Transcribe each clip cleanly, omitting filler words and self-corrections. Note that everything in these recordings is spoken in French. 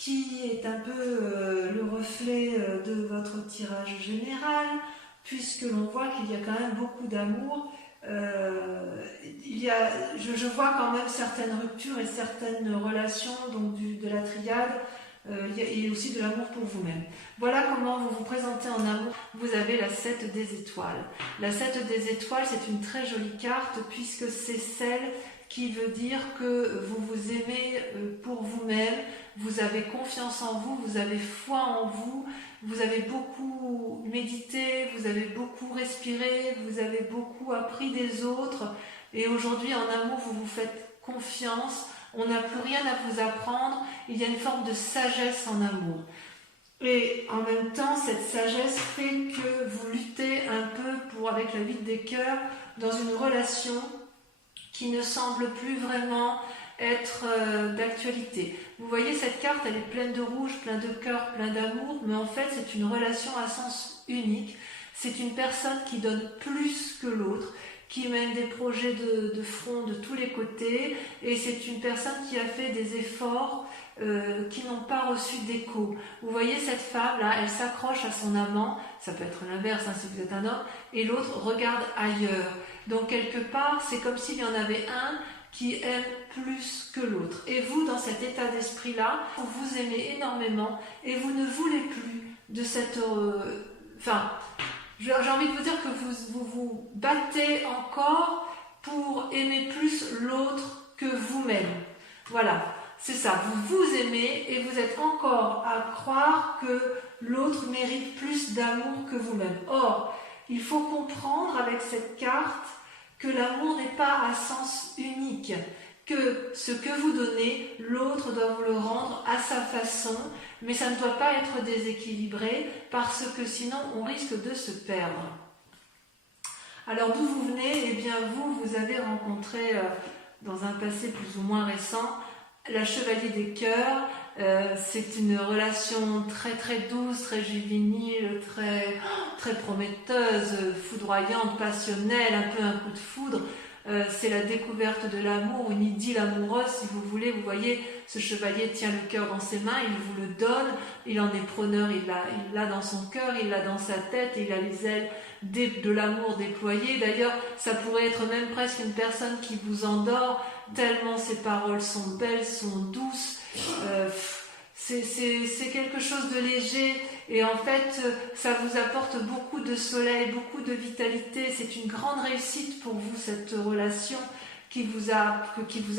qui est un peu le reflet de votre tirage général, puisque l'on voit qu'il y a quand même beaucoup d'amour. Je vois quand même certaines ruptures et certaines relations donc de la triade, et aussi de l'amour pour vous-même. Voilà comment vous vous présentez en amour. Vous avez la 7 des étoiles. La 7 des étoiles, c'est une très jolie carte, puisque c'est celle qui veut dire que vous vous aimez pour vous-même, vous avez confiance en vous, vous avez foi en vous, vous avez beaucoup médité, vous avez beaucoup respiré, vous avez beaucoup appris des autres, et aujourd'hui en amour vous vous faites confiance, on n'a plus rien à vous apprendre, il y a une forme de sagesse en amour. Et en même temps, cette sagesse fait que vous luttez un peu avec la 8 des cœurs dans une relation qui ne semble plus vraiment être d'actualité. Vous voyez, cette carte, elle est pleine de rouge, plein de cœur, plein d'amour, mais en fait, c'est une relation à sens unique. C'est une personne qui donne plus que l'autre, qui mène des projets de front de tous les côtés, et c'est une personne qui a fait des efforts qui n'ont pas reçu d'écho. Vous voyez cette femme-là, elle s'accroche à son amant, ça peut être l'inverse si vous êtes un homme, et l'autre regarde ailleurs. Donc quelque part, c'est comme s'il y en avait un qui aime plus que l'autre. Et vous, dans cet état d'esprit-là, vous vous aimez énormément et vous ne voulez plus de cette... j'ai envie de vous dire que vous battez encore pour aimer plus l'autre que vous-même. Voilà, c'est ça, vous vous aimez et vous êtes encore à croire que l'autre mérite plus d'amour que vous-même. Or, il faut comprendre avec cette carte que l'amour n'est pas à sens unique, que ce que vous donnez, l'autre doit vous le rendre à sa façon, mais ça ne doit pas être déséquilibré, parce que sinon on risque de se perdre. Alors d'où vous venez? Eh bien vous avez rencontré dans un passé plus ou moins récent la Chevalier des Cœurs. C'est une relation très très douce, très juvénile, très prometteuse, foudroyante, passionnelle, un peu un coup de foudre. C'est la découverte de l'amour, une idylle amoureuse si vous voulez. Vous voyez, ce chevalier tient le cœur dans ses mains, il vous le donne, il en est preneur, il l'a dans son cœur, il l'a dans sa tête, et il a les ailes de l'amour déployées. D'ailleurs, ça pourrait être même presque une personne qui vous endort, tellement ses paroles sont belles, sont douces. C'est quelque chose de léger, et en fait ça vous apporte beaucoup de soleil, beaucoup de vitalité. C'est une grande réussite pour vous, cette relation qui vous a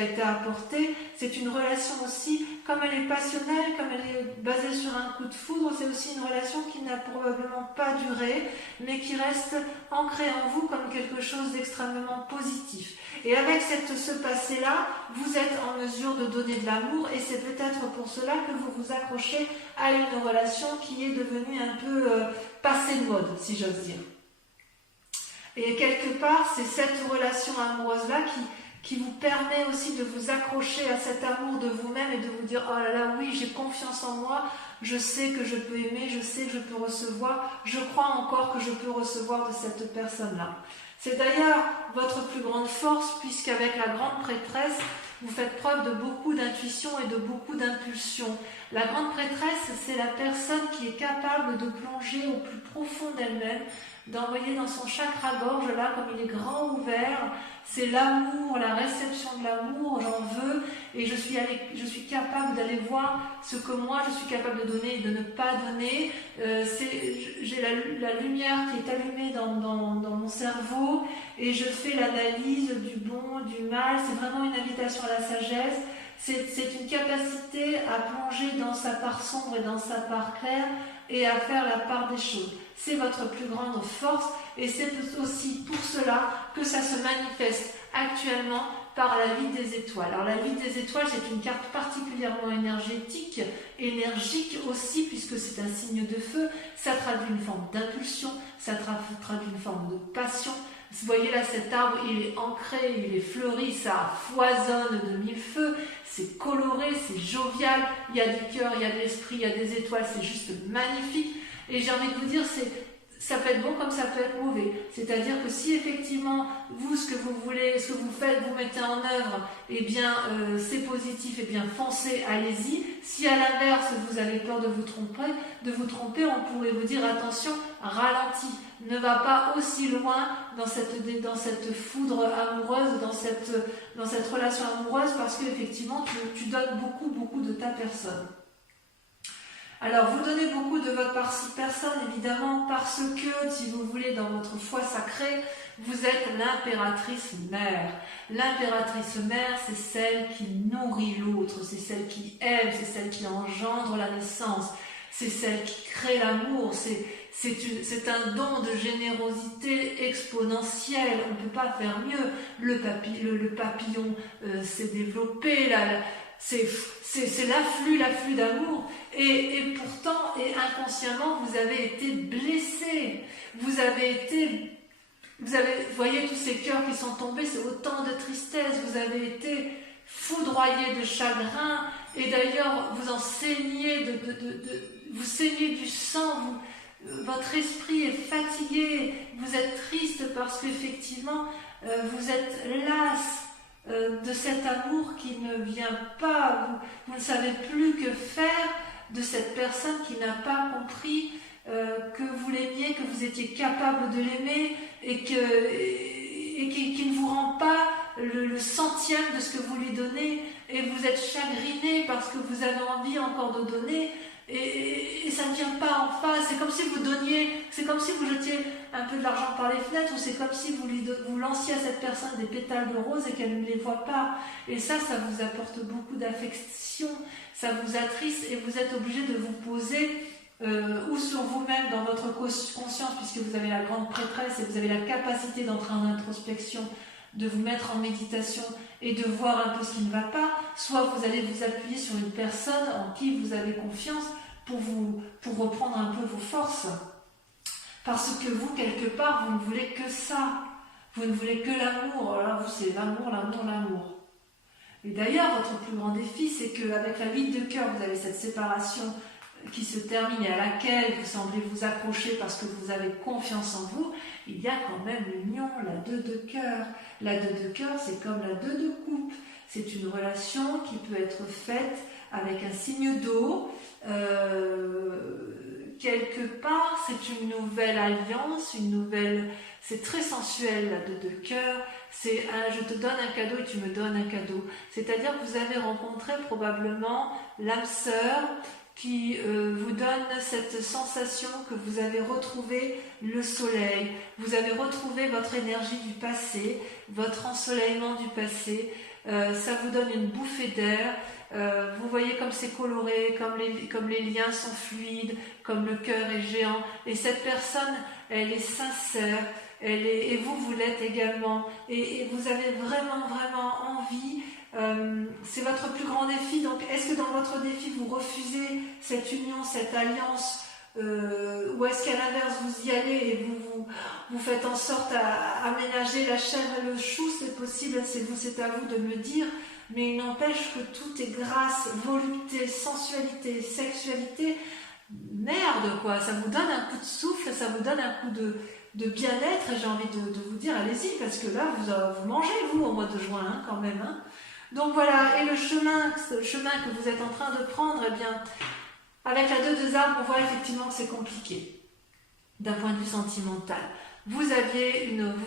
été apportée. C'est une relation aussi, comme elle est passionnelle, comme elle est basée sur un coup de foudre, c'est aussi une relation qui n'a probablement pas duré, mais qui reste ancrée en vous comme quelque chose d'extrêmement positif. Et avec ce passé-là, vous êtes en mesure de donner de l'amour, et c'est peut-être pour cela que vous vous accrochez à une relation qui est devenue un peu passée de mode, si j'ose dire. Et quelque part, c'est cette relation amoureuse-là qui vous permet aussi de vous accrocher à cet amour de vous-même et de vous dire « Oh là là, oui, j'ai confiance en moi, je sais que je peux aimer, je sais que je peux recevoir, je crois encore que je peux recevoir de cette personne-là. » C'est d'ailleurs votre plus grande force, puisqu'avec la grande prêtresse, vous faites preuve de beaucoup d'intuition et de beaucoup d'impulsion. La grande prêtresse, c'est la personne qui est capable de plonger au plus profond d'elle-même, d'envoyer dans son chakra-gorge, là, comme il est grand ouvert, c'est l'amour, la réception de l'amour, j'en veux, et je suis capable d'aller voir ce que moi je suis capable de donner et de ne pas donner. J'ai la lumière qui est allumée dans mon cerveau, et je fais l'analyse du bon, du mal. C'est vraiment une invitation à la sagesse. C'est une capacité à plonger dans sa part sombre et dans sa part claire, et à faire la part des choses. C'est votre plus grande force, et c'est aussi pour cela que ça se manifeste actuellement par la 8 des étoiles. Alors la 8 des étoiles, c'est une carte particulièrement énergétique, énergique aussi, puisque c'est un signe de feu. Ça traduit une forme d'impulsion, ça traduit une forme de passion. Vous voyez là, cet arbre, il est ancré, il est fleuri, ça foisonne de mille feux, c'est coloré, c'est jovial, il y a des cœurs, il y a de l'esprit, il y a des étoiles, c'est juste magnifique. Et j'ai envie de vous dire, ça peut être bon comme ça peut être mauvais. C'est-à-dire que si effectivement, vous, ce que vous voulez, ce que vous faites, vous mettez en œuvre, eh bien, c'est positif, eh bien, foncez, allez-y. Si à l'inverse, vous avez peur de vous tromper, on pourrait vous dire attention, ralentis, ne va pas aussi loin dans cette foudre amoureuse, dans cette relation amoureuse, parce qu'effectivement, tu donnes beaucoup de ta personne. Alors, vous donnez beaucoup de votre personne, évidemment, parce que, si vous voulez, dans votre foi sacrée, vous êtes l'impératrice mère. L'impératrice mère, c'est celle qui nourrit l'autre, c'est celle qui aime, c'est celle qui engendre la naissance, c'est celle qui crée l'amour, c'est un don de générosité exponentielle, on ne peut pas faire mieux. Le papillon s'est développé, c'est l'afflux d'amour, et pourtant, et inconsciemment, vous avez été blessé, vous voyez tous ces cœurs qui sont tombés, c'est autant de tristesse, vous avez été foudroyé de chagrin, et d'ailleurs, vous en saignez, vous saignez du sang, votre esprit est fatigué, vous êtes triste parce qu'effectivement, vous êtes las de cet amour qui ne vient pas, vous ne savez plus que faire de cette personne qui n'a pas compris que vous l'aimiez, que vous étiez capable de l'aimer et qui ne vous rend pas le centième de ce que vous lui donnez, et vous êtes chagriné parce que vous avez envie encore de donner et ça ne vient pas en face. C'est comme si vous donniez, c'est comme si vous jetiez un peu de l'argent par les fenêtres, ou c'est comme si vous lanciez à cette personne des pétales de rose et qu'elle ne les voit pas. Et ça vous apporte beaucoup d'affection, ça vous attriste, et vous êtes obligé de vous poser ou sur vous-même dans votre conscience, puisque vous avez la grande prêtresse et vous avez la capacité d'entrer en introspection, de vous mettre en méditation et de voir un peu ce qui ne va pas, soit vous allez vous appuyer sur une personne en qui vous avez confiance pour reprendre un peu vos forces. Parce que vous, quelque part, vous ne voulez que ça. Vous ne voulez que l'amour. Alors vous, c'est l'amour. Et d'ailleurs, votre plus grand défi, c'est qu'avec la 8 de cœur, vous avez cette séparation qui se termine et à laquelle vous semblez vous accrocher parce que vous avez confiance en vous. Il y a quand même l'union, la 2 de cœur. La 2 de cœur, c'est comme la 2 de coupe. C'est une relation qui peut être faite avec un signe d'eau. Quelque part, c'est une nouvelle alliance, c'est très sensuel, la 2 de cœur. C'est je te donne un cadeau et tu me donnes un cadeau. C'est-à-dire que vous avez rencontré probablement l'âme sœur qui vous donne cette sensation que vous avez retrouvé le soleil, vous avez retrouvé votre énergie du passé, votre ensoleillement du passé, ça vous donne une bouffée d'air, vous voyez comme c'est coloré, comme les liens sont fluides, comme le cœur est géant, et cette personne, elle est sincère, et vous l'êtes également, et vous avez vraiment envie. C'est votre plus grand défi. Donc, est-ce que dans votre défi, vous refusez cette union, cette alliance, ou est-ce qu'à l'inverse, vous y allez et vous faites en sorte à aménager la chair et le chou? C'est possible, c'est à vous de me dire, mais il n'empêche que tout est grâce, volupté, sensualité, sexualité. Merde, quoi, ça vous donne un coup de souffle, ça vous donne un coup de bien-être, et j'ai envie de vous dire, allez-y, parce que là, vous mangez, vous, au mois de juin, hein, quand même, hein. Donc voilà, et le chemin que vous êtes en train de prendre, eh bien, avec la 2 de armes, on voit effectivement que c'est compliqué, d'un point de vue sentimental. Vous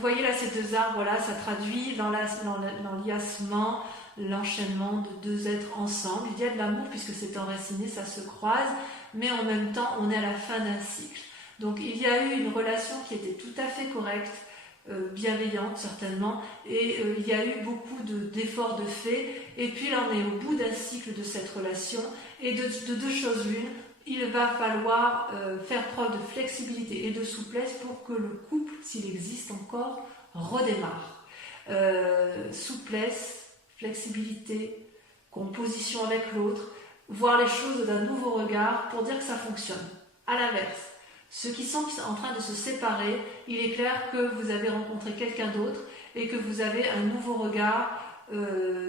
voyez là ces 2 arbres, voilà, ça traduit dans l'enliassement, l'enchaînement de 2 êtres ensemble. Il y a de l'amour puisque c'est enraciné, ça se croise, mais en même temps, on est à la fin d'un cycle. Donc il y a eu une relation qui était tout à fait correcte, bienveillante certainement, et il y a eu beaucoup d'efforts de fait, et puis là on est au bout d'un cycle de cette relation, et de 2 choses l'une, il va falloir faire preuve de flexibilité et de souplesse pour que le couple, s'il existe encore, redémarre. Souplesse, flexibilité, composition avec l'autre, voir les choses d'un nouveau regard pour dire que ça fonctionne. À l'inverse, ceux qui sont en train de se séparer, il est clair que vous avez rencontré quelqu'un d'autre et que vous avez un nouveau regard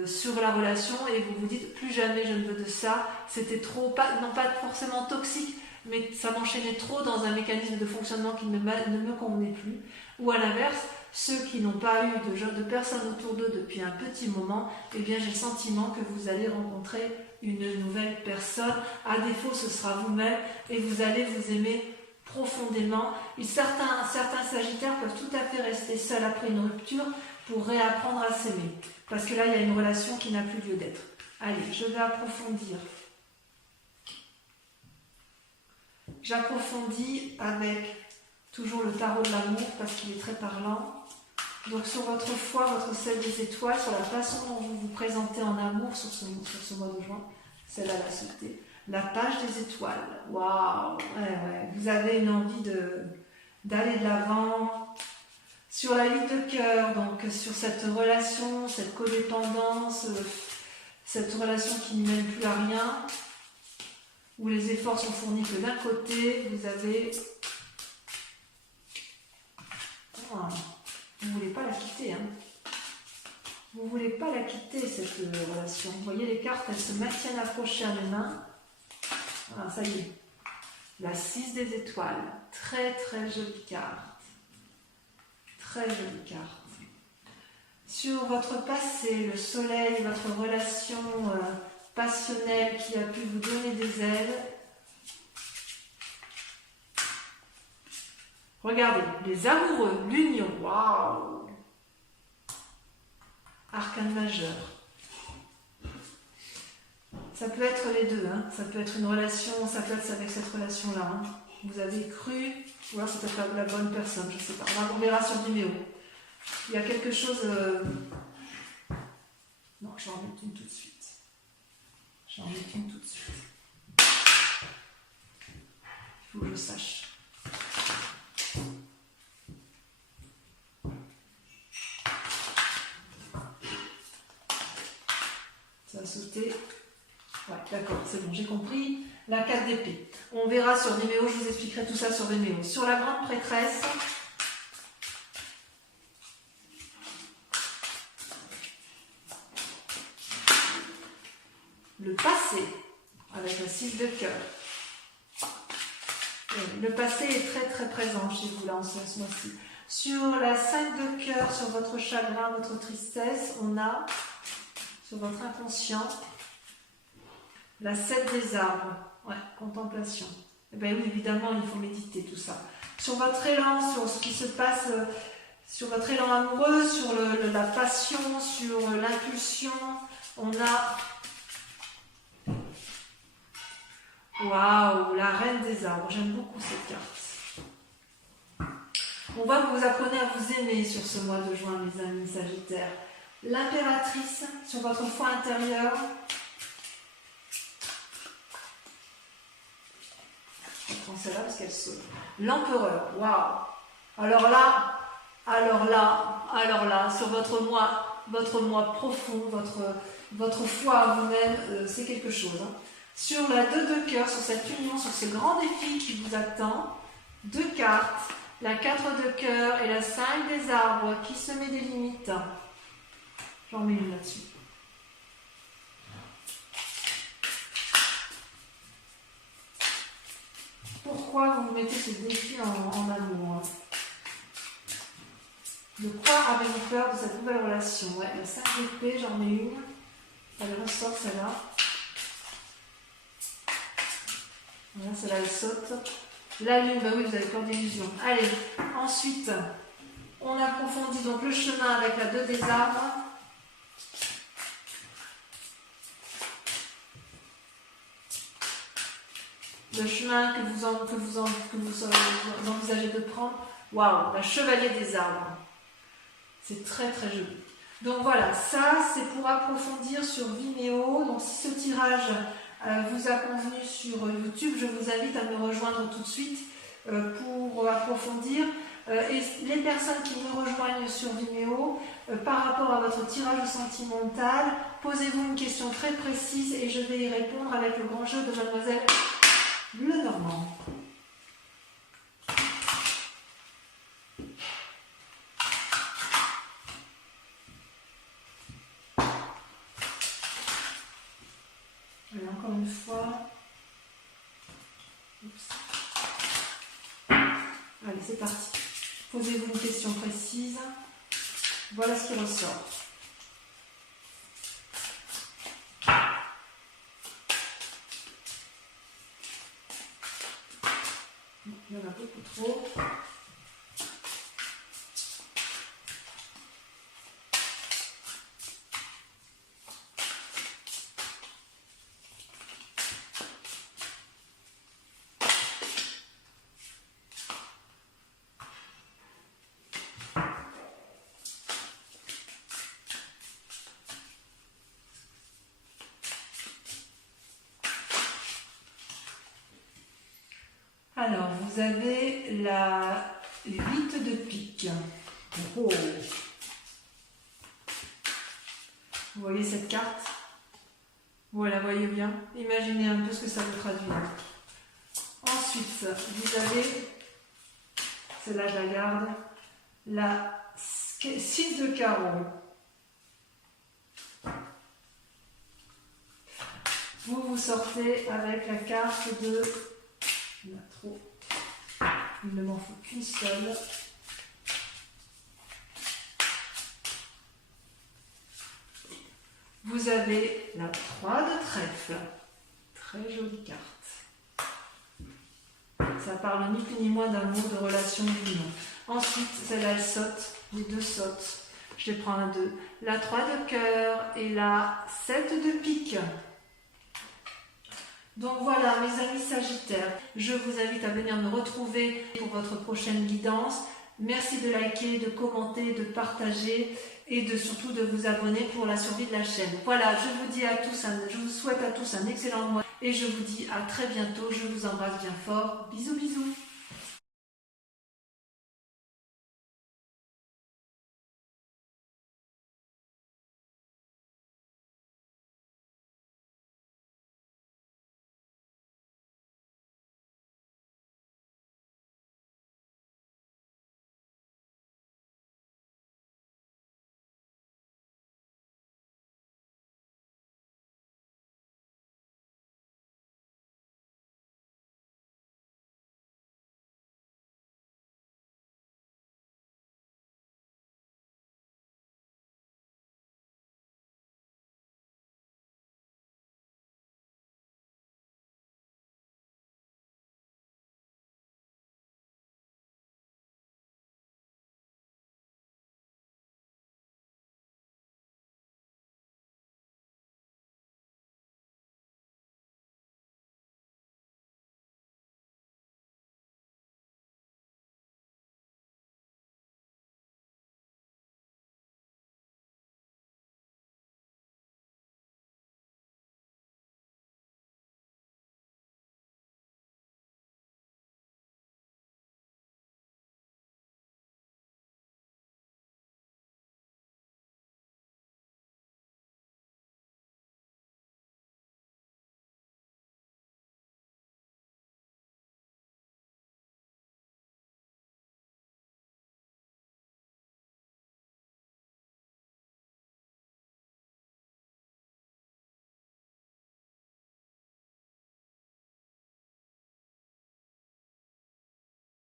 sur la relation, et vous vous dites plus jamais je ne veux de ça, c'était trop, non pas forcément toxique, mais ça m'enchaînait trop dans un mécanisme de fonctionnement qui ne me convenait plus. Ou à l'inverse, ceux qui n'ont pas eu de personnes autour d'eux depuis un petit moment, eh bien j'ai le sentiment que vous allez rencontrer une nouvelle personne. À défaut, ce sera vous-même et vous allez vous aimer profondément. Et certains sagittaires peuvent tout à fait rester seuls après une rupture pour réapprendre à s'aimer. Parce que là, il y a une relation qui n'a plus lieu d'être. Allez, je vais approfondir. J'approfondis avec toujours le tarot de l'amour parce qu'il est très parlant. Donc sur votre foi, votre ciel des étoiles, sur la façon dont vous vous présentez en amour sur ce mois de juin, celle-là l'a sauté. La page des étoiles. Waouh, ouais. Vous avez une envie d'aller de l'avant. Sur la 8 de cœur, donc sur cette relation, cette codépendance, cette relation qui ne mène plus à rien, où les efforts sont fournis que d'un côté, vous avez... Oh, vous ne voulez pas la quitter, hein. Vous ne voulez pas la quitter, cette relation. Vous voyez, les cartes, elles se maintiennent accrochées à mes mains. Voilà, ça y est. La 6 des étoiles. Très, très jolie carte. Très jolie carte. Sur votre passé, le soleil, votre relation passionnelle qui a pu vous donner des ailes. Regardez, les amoureux, l'union, waouh! Arcane majeur. Ça peut être les deux, hein. Ça peut être une relation, ça peut être avec cette relation-là. Hein. Vous avez cru, ou alors c'est peut-être la bonne personne, je ne sais pas. On verra sur Vimeo. Il y a quelque chose... Non, je vais en mettre une tout de suite. Il faut que je sache. Ça a sauté. Ouais, d'accord, c'est bon, j'ai compris. La 4 d'épée. On verra sur Vimeo, je vous expliquerai tout ça sur Vimeo. Sur la grande prêtresse, le passé, avec la 6 de cœur. Le passé est très très présent chez vous là en ce mois-ci. Sur la 5 de cœur, sur votre chagrin, votre tristesse, on a, sur votre inconscient, la 7 des arbres. Ouais, contemplation. Eh bien oui, évidemment, il faut méditer tout ça. Sur votre élan, sur ce qui se passe, sur votre élan amoureux, sur la passion, sur l'impulsion, on a... Waouh, la reine des arbres. J'aime beaucoup cette carte. On voit que vous apprenez à vous aimer sur ce mois de juin, mes amis sagittaires. L'impératrice, sur votre foi intérieure. Je prends celle-là parce qu'elle saute. L'empereur, waouh. Alors là, sur votre moi profond, votre foi à vous-même, c'est quelque chose. Hein. Sur la 2 de cœur, sur cette union, sur ce grand défi qui vous attend, 2 cartes, la 4 de cœur et la 5 des arbres qui se met des limites. J'en mets une là-dessus. Pourquoi vous mettez ce défi en amour, hein? De quoi avez-vous peur de cette nouvelle relation? Ouais, la 5 d'épée, j'en mets une. Elle ressort celle-là. Voilà, celle-là elle saute. La lune, bah oui, vous avez peur d'illusion. Allez, ensuite, on approfondit donc le chemin avec la 2 des arbres. Le chemin que vous envisagez de prendre. Waouh, la chevalier des arbres. C'est très très joli. Donc voilà, ça c'est pour approfondir sur Vimeo. Donc si ce tirage vous a convenu sur YouTube, je vous invite à me rejoindre tout de suite pour approfondir. Et les personnes qui me rejoignent sur Vimeo, par rapport à votre tirage sentimental, posez-vous une question très précise et je vais y répondre avec le grand jeu de Mademoiselle Lenormand. Et encore une fois. Oups. Allez, c'est parti. Posez-vous une question précise. Voilà ce qui ressort. Il y en a beaucoup trop. Alors, vous avez la 8 de pique. Oh. Vous voyez cette carte? Vous la voyez bien? Imaginez un peu ce que ça vous traduit. Ensuite, vous avez, celle-là je la garde, la 6 de carreau. Vous sortez avec la carte de... Il y en a trop. Il ne m'en faut qu'une seule. Vous avez la 3 de trèfle. Très jolie carte. Ça parle ni plus ni moins d'amour, de relation, d'union. Ensuite, celle-là, elle saute. Les deux sautent. Je les prends à deux. La 3 de cœur et la 7 de pique. Donc voilà, mes amis Sagittaires, je vous invite à venir me retrouver pour votre prochaine guidance. Merci de liker, de commenter, de partager et surtout de vous abonner pour la survie de la chaîne. Voilà, je vous souhaite à tous un excellent mois et je vous dis à très bientôt. Je vous embrasse bien fort. Bisous, bisous.